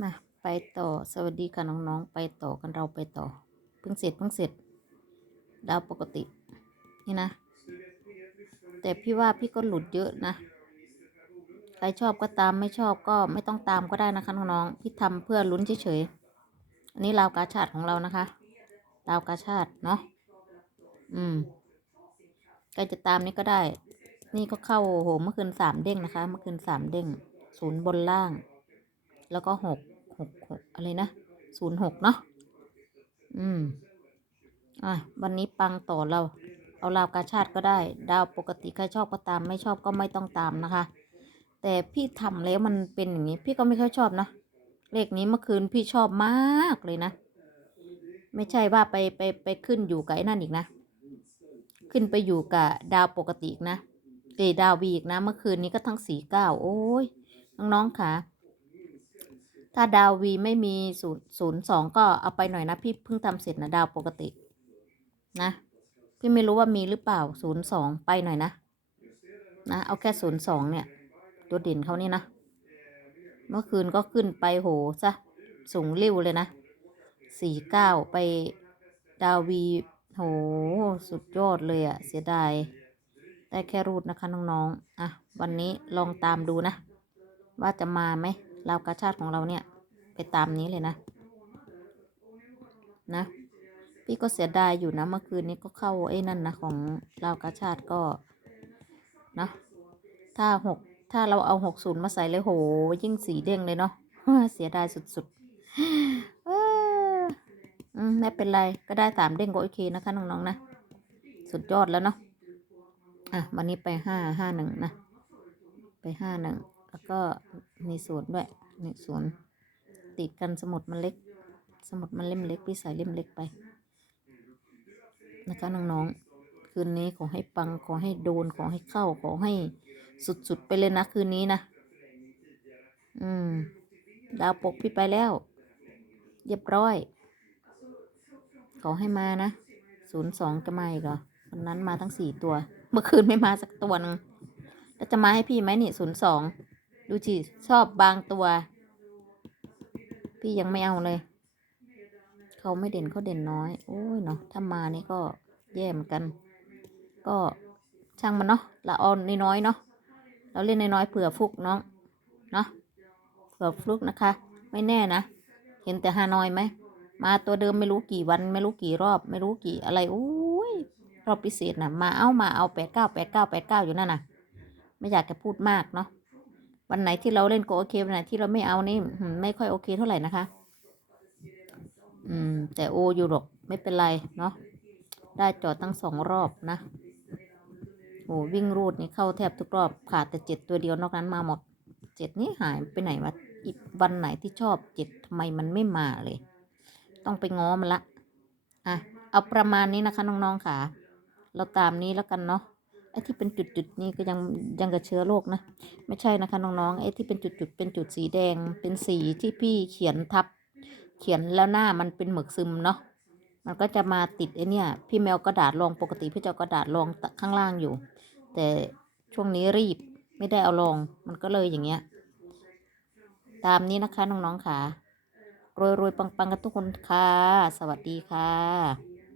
มาไปต่อสวัสดีค่ะน้องๆ ไปต่อกันเราไปต่อ เพิ่งเสร็จเพิ่งเสร็จ ดาวปกติ นี่นะ แต่พี่ว่าพี่ก็หลุดเยอะนะ ใครชอบก็ตามไม่ชอบก็ไม่ต้องตามก็ได้นะคะน้องๆพี่ทำเพื่อลุ้นเฉยๆอันนี้ราวกาชาติของเรานะคะราวกาชาติเนาะอืมใครจะตามนี้ก็ได้ นี่ก็เข้าโหเมื่อคืนสามเด้งนะคะ เมื่อคืนสามเด้งศูนย์บนล่าง แล้วก็หกหกหกอะไรนะศูนย์หกเนาะอืมอะวันนี้ปังต่อเรา เอาราวกาชาติก็ได้ ดาวปกติใครชอบก็ตามไม่ชอบก็ไม่ต้องตามนะคะ แต่พี่ทำแล้วมันเป็นอย่างนี้ พี่ก็ไม่ค่อยชอบนะเลขนี้เมื่อคืนพี่ชอบมากเลยนะ ไม่ใช่ว่าไปไปไปขึ้นอยู่กับไอ้นั่นอีกนะ ขึ้นไปอยู่กับดาวปกติอีกนะเอยดาวบีอีกนะ เมื่อคืนนี้ก็ทั้งสี่เก้าโอ้ยน้องๆค่ะ ถ้าดาววีไม่มีศูนย์ศูนย์สองก็เอาไปหน่อยนะ พี่เพิ่งทำเสร็จนะดาวปกติ นะ พี่ไม่รู้ว่ามีหรือเปล่าศูนย์สองไปหน่อยนะ นะ เอาแค่ศูนย์สองเนี่ย ตัวเด่นเขานี่นะ เมื่อคืนก็ขึ้นไปโหซะสูงริ้วเลยนะสี่เก้าไปดาววีโหสุดยอดเลยอะเสียดายได้แค่รูดนะคะน้องๆ อะ วันนี้ลองตามดูนะ ว่าจะมาไหม ราวกาชาติของเราเนี่ย ไปตามนี้เลยนะ นะ พี่ก็เสียดายอยู่นะเมื่อคืนนี้ก็เข้าไอ้นั่นนะของราวกาชาติก็นะถ้าหกถ้าเราเอาหกศูนย์มาใส่เลยโห ยิ่งสีเด้งเลยเนาะเสียดายสุดๆเอออืมไม่เป็นไรก็ได้สามเด้งก็โอเคนะคะน้องๆนะสุดยอดแล้วเนาะอะวันนี้ไปห้าห้าหนึ่งนะ ไปห้าหนึ่ง แล้วก็มีศูนย์ด้วยนี่ศูนย์ติดกันสมุดมันเล็ก สมุดมันเล่มเล็ก พี่ใส่เล่มเล็กไป นะคะน้องๆ คืนนี้ขอให้ปัง ขอให้โดน ขอให้เข้า ขอให้สุดๆ ไปเลยนะคืนนี้นะ อืม ดาวปกพี่ไปแล้ว เรียบร้อย ขอให้มานะศูนย์สองจะมาอีกเหรอวันนั้นมาทั้งสี่ตัว เมื่อคืนไม่มาสักตัวหนึงแล้วจะมาให้พี่ไหมนี่ศูนย์สอง ดูสิชอบบางตัว พี่ยังไม่เอาเลย เขาไม่เด่นเขาเด่นน้อย โอ้ยเนาะถ้ามานี่ก็แย่เหมือนกัน ก็ช่างมันเนาะเราเอาน้อยๆเนาะเราเล่นน้อยๆเผื่อฟุกน้องเนาะเผื่อฟลุกนะคะ ไม่แน่นะ เห็นแต่ฮานอยไหมมาตัวเดิมไม่รู้กี่วัน ไม่รู้กี่รอบ ไม่รู้กี่อะไรโอ้ยรอบพิเศษนะมาเอามาเอาแปดเก้าแปดเก้าแปดเก้าอยู่นั่นนะไม่อยากจะพูดมากเนาะ วันไหนที่เราเล่นก็โอเค วันไหนที่เราไม่เอานี่ไม่ค่อยโอเคเท่าไหร่นะคะ อืม แต่โออยู่หรอกไม่เป็นไรเนาะ ได้จอดตั้งสองรอบนะ โอ้วิ่งรูดนี่เข้าแทบทุกรอบขาดแต่เจ็ดตัวเดียวนอกนั้นมาหมด เจ็ดนี่หายไปไหนวะอีกวันไหนที่ชอบเจ็ดทำไมมันไม่มาเลย ต้องไปง้อมันละ อะ เอาประมาณนี้นะคะน้องๆค่ะ เราตามนี้แล้วกันเนาะ ไอ้ที่เป็นจุดๆนี่ก็ยังยังกับเชื้อโรคนะ ไม่ใช่นะคะน้องๆไอ้ที่เป็นจุดๆเป็นจุดสีแดง เป็นสีที่พี่เขียนทับ เขียนแล้วหน้ามันเป็นหมึกซึมเนาะมันก็จะมาติดไอเนี่ยพี่แมวกระดาษรองปกติพี่จะเอากระดาษรองข้างล่างอยู่ แต่ช่วงนี้รีบไม่ได้เอารองมันก็เลยอย่างเงี้ย ตามนี้นะคะน้องๆค่ะรวยๆปังๆกันทุกคนค่ะ สวัสดีค่ะ